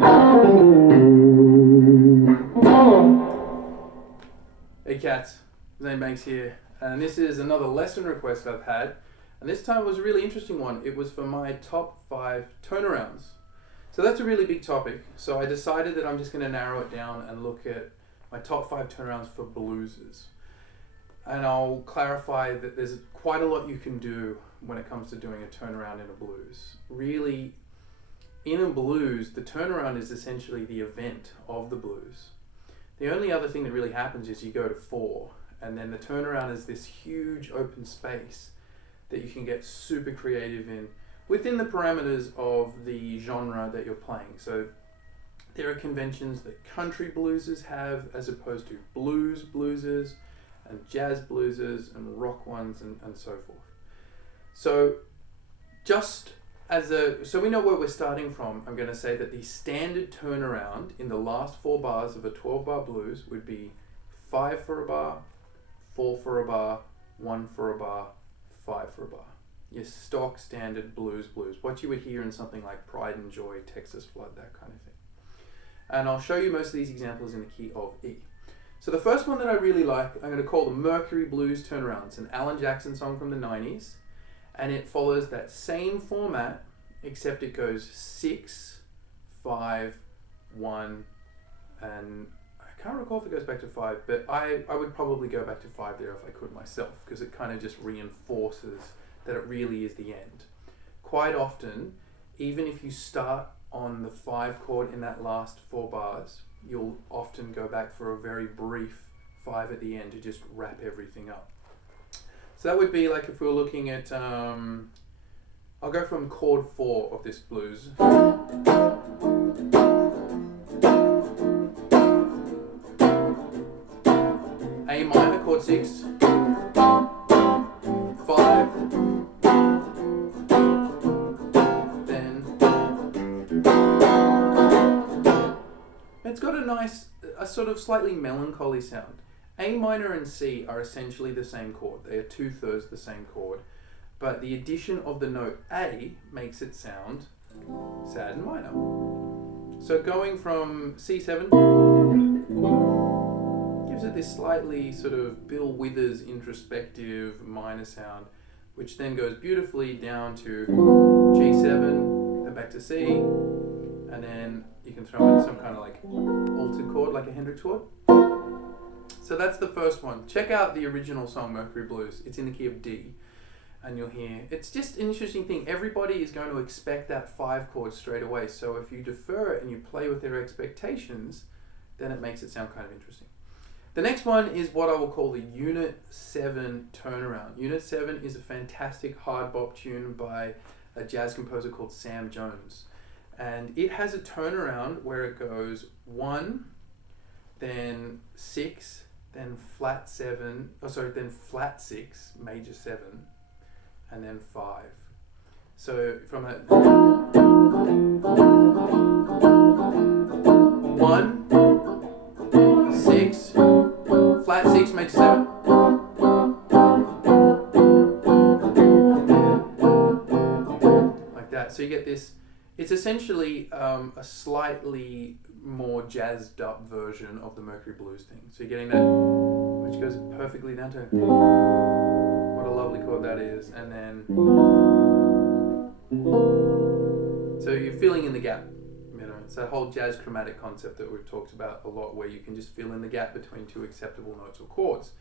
Hey cats, Zane Banks here, and this is another lesson request I've had, and this time was a really interesting one. It was for my top 5 turnarounds. So that's a really big topic, so I decided that I'm just going to narrow it down and look at my top 5 turnarounds for bluesers. And I'll clarify that there's quite a lot you can do when it comes to doing a turnaround in a blues. Really, in a blues, the turnaround is essentially the event of the blues. The only other thing that really happens is you go to 4, and then the turnaround is this huge open space that you can get super creative in within the parameters of the genre that you're playing. So there are conventions that country bluesers have as opposed to blues bluesers and jazz bluesers and rock ones and so forth. So so we know where we're starting from. I'm going to say that the standard turnaround in the last 4 bars of a 12-bar blues would be 5 for a bar, 4 for a bar, 1 for a bar, 5 for a bar. Your stock standard blues, what you would hear in something like Pride and Joy, Texas Flood, that kind of thing. And I'll show you most of these examples in the key of E. So the first one that I really like, I'm going to call the Mercury Blues Turnaround. It's an Alan Jackson song from the 90s. And it follows that same format, except it goes 6, 5, 1, and I can't recall if it goes back to 5, but I would probably go back to 5 there if I could myself, because it kind of just reinforces that it really is the end. Quite often, even if you start on the 5 chord in that last 4 bars, you'll often go back for a very brief 5 at the end to just wrap everything up. So that would be like if we were looking at, I'll go from chord 4 of this blues. A minor, chord 6, 5, then it's got a sort of slightly melancholy sound. A minor and C are essentially the same chord. They are 2/3 the same chord, but the addition of the note A makes it sound sad and minor. So going from C7 gives it this slightly sort of Bill Withers introspective minor sound, which then goes beautifully down to G7, then back to C, and then you can throw in some kind of like altered chord, like a Hendrix chord. So that's the first one. Check out the original song, Mercury Blues. It's in the key of D, and you'll hear, it's just an interesting thing. Everybody is going to expect that 5 chord straight away. So if you defer it and you play with their expectations, then it makes it sound kind of interesting. The next one is what I will call the Unit 7 turnaround. Unit 7 is a fantastic hard bop tune by a jazz composer called Sam Jones. And it has a turnaround where it goes 1, then 6, then flat 7, then flat 6, major 7, and then 5. So from a 1, 6, flat 6, major 7. Like that. So you get this, it's essentially a slightly more jazzed up version of the Mercury Blues thing. So you're getting that, which goes perfectly down to, what a lovely chord that is, and then, so you're filling in the gap. You know, it's that whole jazz chromatic concept that we've talked about a lot, where you can just fill in the gap between 2 acceptable notes or chords.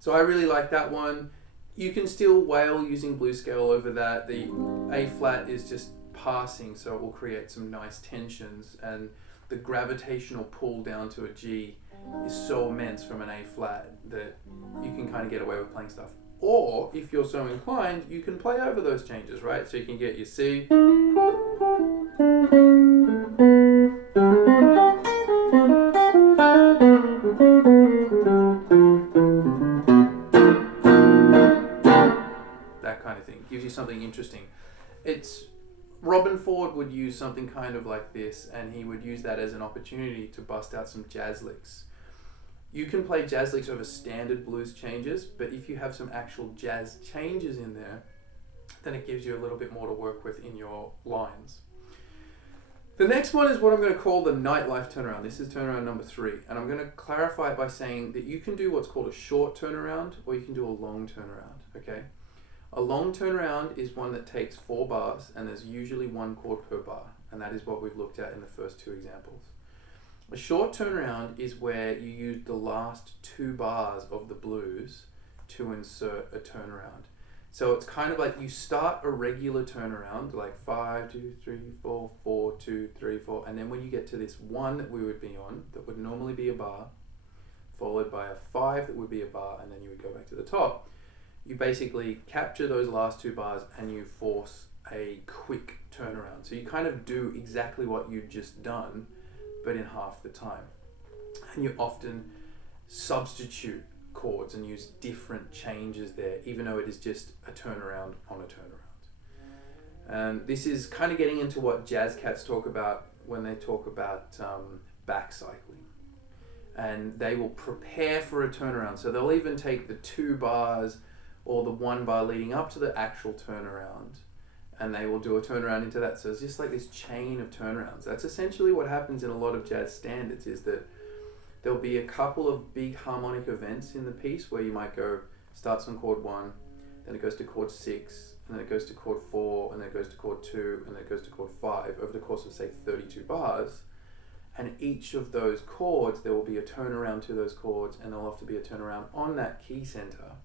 So I really like that one. You can still wail using blues scale over that. The A flat is just passing, so it will create some nice tensions, and the gravitational pull down to a G is so immense from an A flat that you can kind of get away with playing stuff. Or if you're so inclined, you can play over those changes, right? So you can get your C, that kind of thing. Gives you something interesting. Robin Ford would use something kind of like this, and he would use that as an opportunity to bust out some jazz licks. You can play jazz licks over standard blues changes, but if you have some actual jazz changes in there, then it gives you a little bit more to work with in your lines. The next one is what I'm going to call the Nightlife Turnaround. This is turnaround number 3. And I'm going to clarify it by saying that you can do what's called a short turnaround or you can do a long turnaround, okay? A long turnaround is one that takes 4 bars and there's usually 1 chord per bar. And that is what we've looked at in the first 2 examples. A short turnaround is where you use the last 2 bars of the blues to insert a turnaround. So it's kind of like you start a regular turnaround, like 5, 2, 3, 4, 4, 2, 3, 4, and then when you get to this 1 that we would be on, that would normally be a bar, followed by a 5 that would be a bar, and then you would go back to the top. You basically capture those last 2 bars and you force a quick turnaround. So you kind of do exactly what you've just done, but in half the time. And you often substitute chords and use different changes there, even though it is just a turnaround on a turnaround. And this is kind of getting into what jazz cats talk about when they talk about back cycling. And they will prepare for a turnaround. So they'll even take the 2 bars or the 1 bar leading up to the actual turnaround, and they will do a turnaround into that. So it's just like this chain of turnarounds. That's essentially what happens in a lot of jazz standards, is that there'll be a couple of big harmonic events in the piece where you might go, starts on chord 1, then it goes to chord 6, and then it goes to chord 4, and then it goes to chord 2, and then it goes to chord 5 over the course of, say, 32 bars. And each of those chords, there will be a turnaround to those chords, and there'll have to be a turnaround on that key center.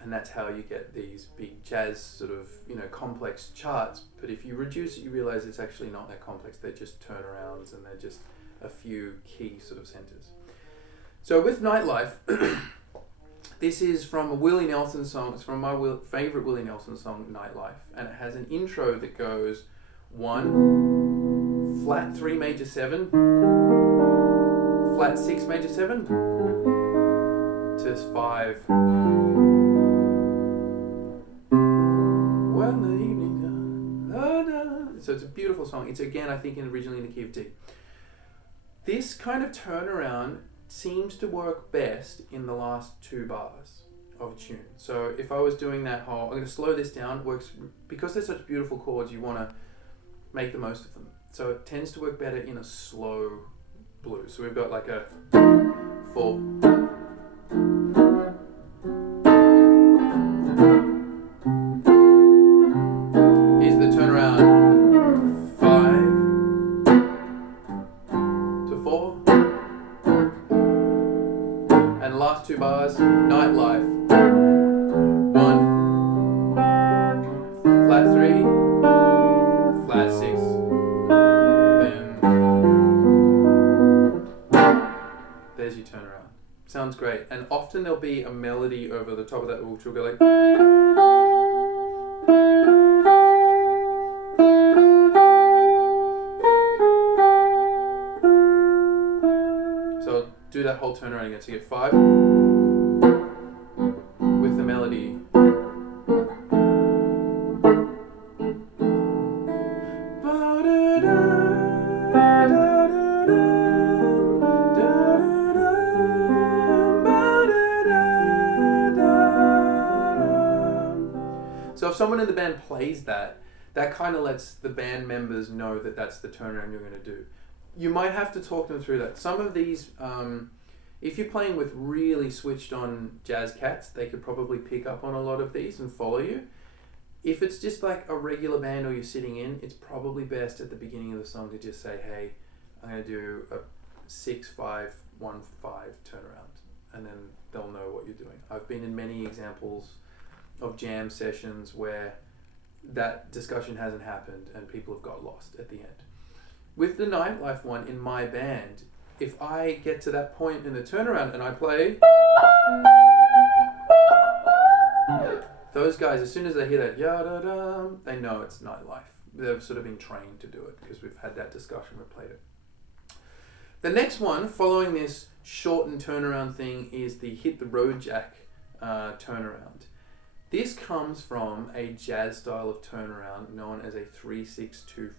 And that's how you get these big jazz sort of, complex charts. But if you reduce it, you realize it's actually not that complex. They're just turnarounds and they're just a few key sort of centers. So with Nightlife, this is from a Willie Nelson song. It's from my favorite Willie Nelson song, Nightlife. And it has an intro that goes 1, flat 3 major 7, flat 6 major 7, to 5. When the evening comes. So it's a beautiful song. It's again, I think, originally in the key of D. This kind of turnaround seems to work best in the last 2 bars of a tune. So if I was doing that whole, I'm going to slow this down. It works because they're such beautiful chords. You want to make the most of them. So it tends to work better in a slow blues. So we've got like a 4. Here's the turnaround. 5 to 4. And the last 2 bars, Nightlife. 1, flat 3, flat 6. There's your turnaround. Sounds great. And often there'll be a melody over the top of that, which will go like. So I'll do that whole turnaround again. So you get 5 with the melody. So if someone in the band plays that, that kind of lets the band members know that that's the turnaround you're going to do. You might have to talk them through that. Some of these, if you're playing with really switched on jazz cats, they could probably pick up on a lot of these and follow you. If it's just like a regular band or you're sitting in, it's probably best at the beginning of the song to just say, hey, I'm going to do a 6-5-1-5 turnaround. And then they'll know what you're doing. I've been in many examples of jam sessions where that discussion hasn't happened and people have got lost at the end. With the Nightlife one in my band, if I get to that point in the turnaround and I play, those guys, as soon as they hear that ya-da-da, they know it's Nightlife. They've sort of been trained to do it because we've had that discussion, we've played it. The next one, following this shortened turnaround thing, is the hit the road jack turnaround. This comes from a jazz style of turnaround known as a 3-6-2-5.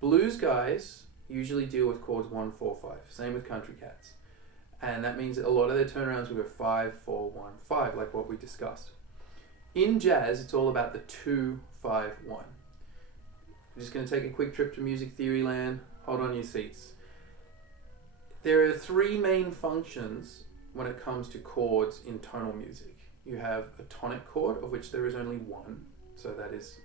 Blues guys usually deal with chords 1-4-5. Same with country cats. And that means that a lot of their turnarounds will go 5-4-1-5, like what we discussed. In jazz, it's all about the 2-5-1. We're just going to take a quick trip to music theory land. Hold on your seats. There are three main functions when it comes to chords in tonal music. You have a tonic chord, of which there is only one. So that is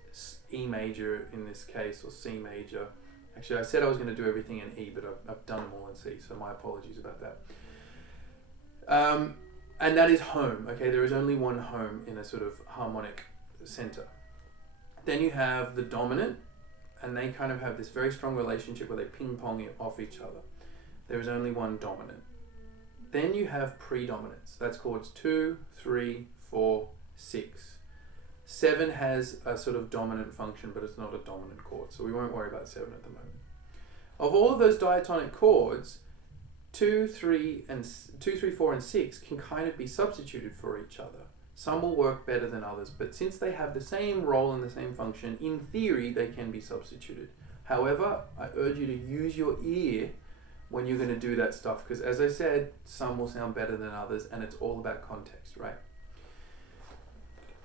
E major in this case, or C major. Actually, I said I was going to do everything in E, but I've done them all in C, so my apologies about that. And that is home, okay? There is only one home in a sort of harmonic center. Then you have the dominant, and they kind of have this very strong relationship where they ping-pong it off each other. There is only one dominant. Then you have predominance. That's chords 2, 3, 4, 6. 7 has a sort of dominant function, but it's not a dominant chord, so we won't worry about 7 at the moment. Of all of those diatonic chords, 2, 3, 4, and 6 can kind of be substituted for each other. Some will work better than others, but since they have the same role and the same function, in theory, they can be substituted. However, I urge you to use your ear when you're going to do that stuff, because as I said, some will sound better than others, and it's all about context, right?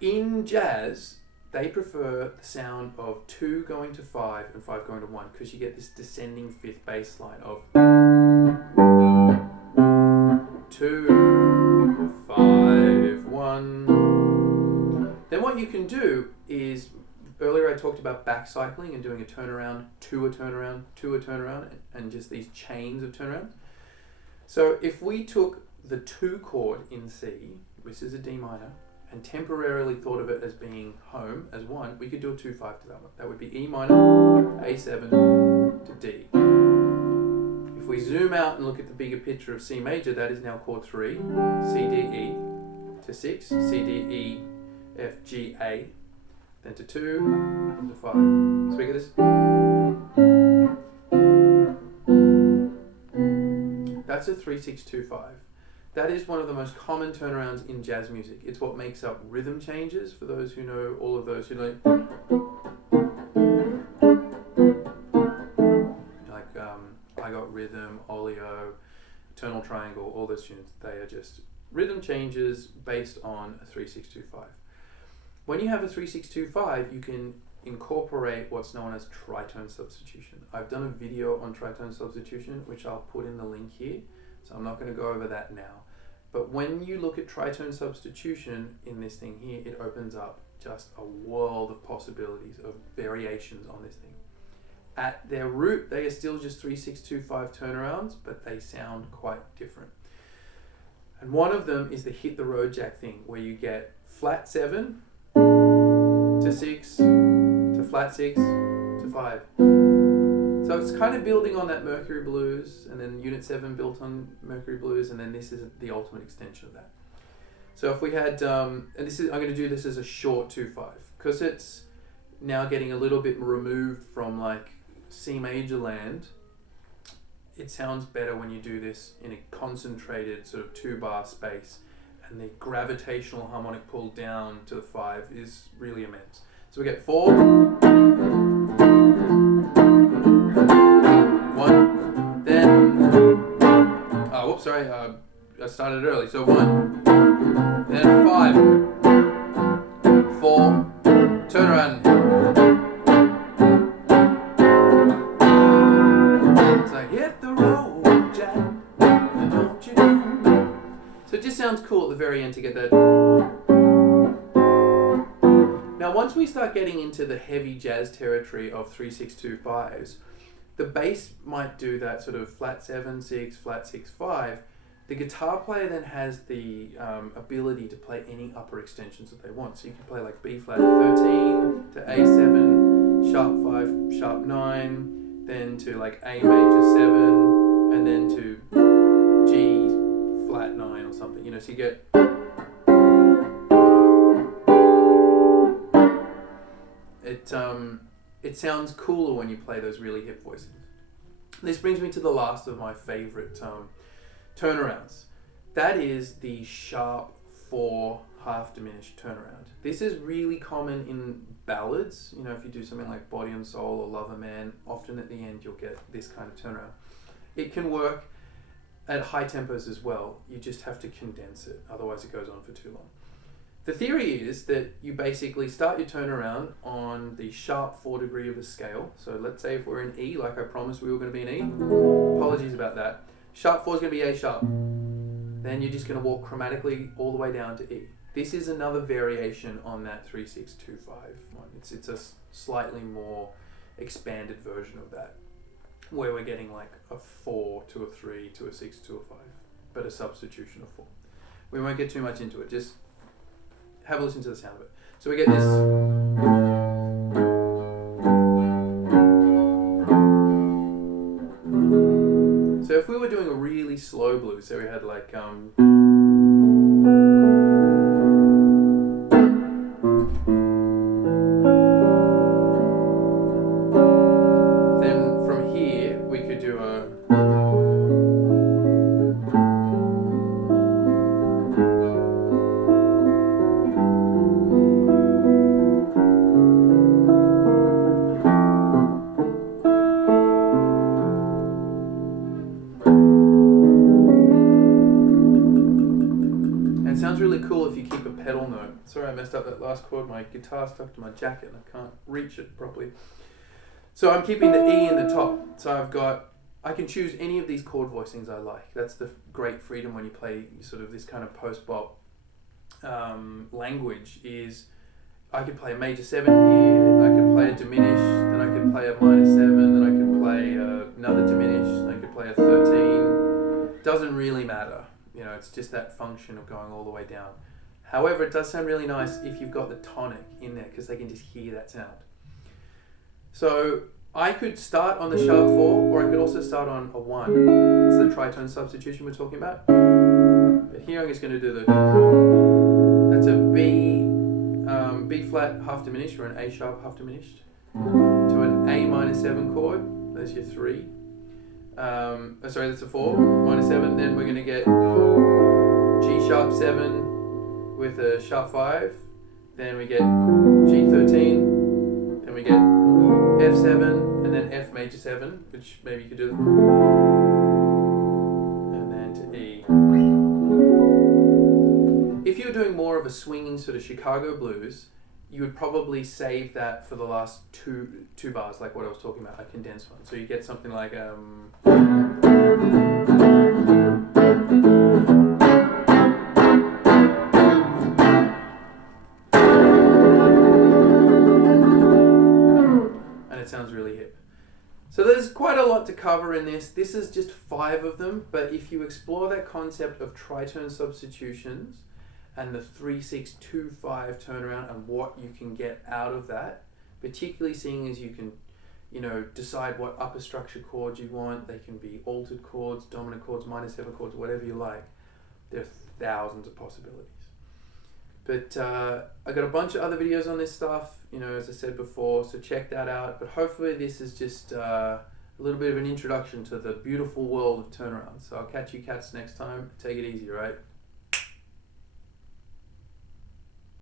In jazz, they prefer the sound of 2 going to 5 and 5 going to 1, because you get this descending fifth bass line of 2, 5, 1. Then what you can do is, earlier I talked about back cycling and doing a turnaround, to a turnaround, to a turnaround, and just these chains of turnarounds. So if we took the 2 chord in C, which is a D minor, and temporarily thought of it as being home as 1, we could do a 2-5 to that one. That would be E minor, A7 to D. If we zoom out and look at the bigger picture of C major, that is now chord 3, C, D, E to 6, C, D, E, F, G, A, then to 2, and to 5. So we get this. That's a 3-6-2-5. That is one of the most common turnarounds in jazz music. It's what makes up rhythm changes, for those who know all of those who know. Like I Got Rhythm, Oleo, Eternal Triangle, all those tunes. They are just rhythm changes based on a 3-6-2-5. When you have a 3-6-2-5, you can incorporate what's known as tritone substitution. I've done a video on tritone substitution, which I'll put in the link here. So I'm not going to go over that now. But when you look at tritone substitution in this thing here, it opens up just a world of possibilities, of variations on this thing. At their root, they are still just 3-6-2-5 turnarounds, but they sound quite different. And one of them is the hit the road jack thing, where you get flat 7 to 6 to flat 6 to 5. So it's kind of building on that Mercury Blues, and then Unit 7 built on Mercury Blues, and then this is the ultimate extension of that. So if we had, and this is, I'm going to do this as a short 2-5, because it's now getting a little bit removed from like C major land. It sounds better when you do this in a concentrated sort of 2-bar space, and the gravitational harmonic pull down to the 5 is really immense. So we get 4, 1, then, oh, whoops, sorry, I started early. So 1, then 5, 4, turn around. So hit the road, Jack, and don't you do. So it just sounds cool at the very end to get that. Now, once we start getting into the heavy jazz territory of 3-6-2-5s, the bass might do that sort of flat 7-6, flat 6-5. The guitar player then has the ability to play any upper extensions that they want. So you can play like B flat 13 to A7, sharp 5, sharp 9, then to like A major 7, and then to G flat 9 or something. You know, so you get. It sounds cooler when you play those really hip voices. This brings me to the last of my favorite turnarounds. That is the sharp 4 half diminished turnaround. This is really common in ballads. You know, if you do something like Body and Soul or Lover Man, often at the end you'll get this kind of turnaround. It can work at high tempos as well. You just have to condense it, otherwise it goes on for too long. the theory is that you basically start your turnaround on the sharp 4 degree of a scale. So let's say if we're in E, like I promised we were going to be in E. Apologies about that. Sharp 4 is going to be A sharp. Then you're just going to walk chromatically all the way down to E. This is another variation on that 3-6-2-5 one. It's a slightly more expanded version of that, where we're getting like a 4 to a 3 to a 6 to a 5, but a substitution of 4. We won't get too much into it, just have a listen to the sound of it. So we get this. So if we were doing a really slow blues, so we had like then from here we could do a really cool if you keep a pedal note. Sorry I messed up that last chord. My guitar stuck to my jacket and I can't reach it properly. So I'm keeping the E in the top. So I can choose any of these chord voicings I like. That's the great freedom when you play sort of this kind of post-bop language, is I could play a major 7 here, I could play a diminished, then I could play a minor 7, then I could play another diminished, then I could play a 13. Doesn't really matter. You know, it's just that function of going all the way down. However, it does sound really nice if you've got the tonic in there, because they can just hear that sound. So I could start on the sharp 4, or I could also start on a 1. It's the tritone substitution we're talking about. But here I'm just going to do that's a B flat half diminished, or an A sharp half diminished, to an A minor 7 chord. There's your 3. Sorry, that's a 4, minor 7. Then we're going to get G sharp 7 with a sharp 5. Then we get G13. Then we get F7, and then F major 7, which maybe you could do. And then to E. If you're doing more of a swinging sort of Chicago blues, you would probably save that for the last two bars, like what I was talking about, a condensed one. So you get something like and it sounds really hip. So there's quite a lot to cover in this. This is just 5 of them, but if you explore that concept of tritone substitutions and the 3-6-2-5 turnaround and what you can get out of that, particularly seeing as you can, decide what upper structure chords you want. They can be altered chords, dominant chords, minor 7 chords, whatever you like. There are thousands of possibilities. But I got a bunch of other videos on this stuff, as I said before, so check that out. But hopefully this is just a little bit of an introduction to the beautiful world of turnaround. So I'll catch you cats next time. Take it easy, right?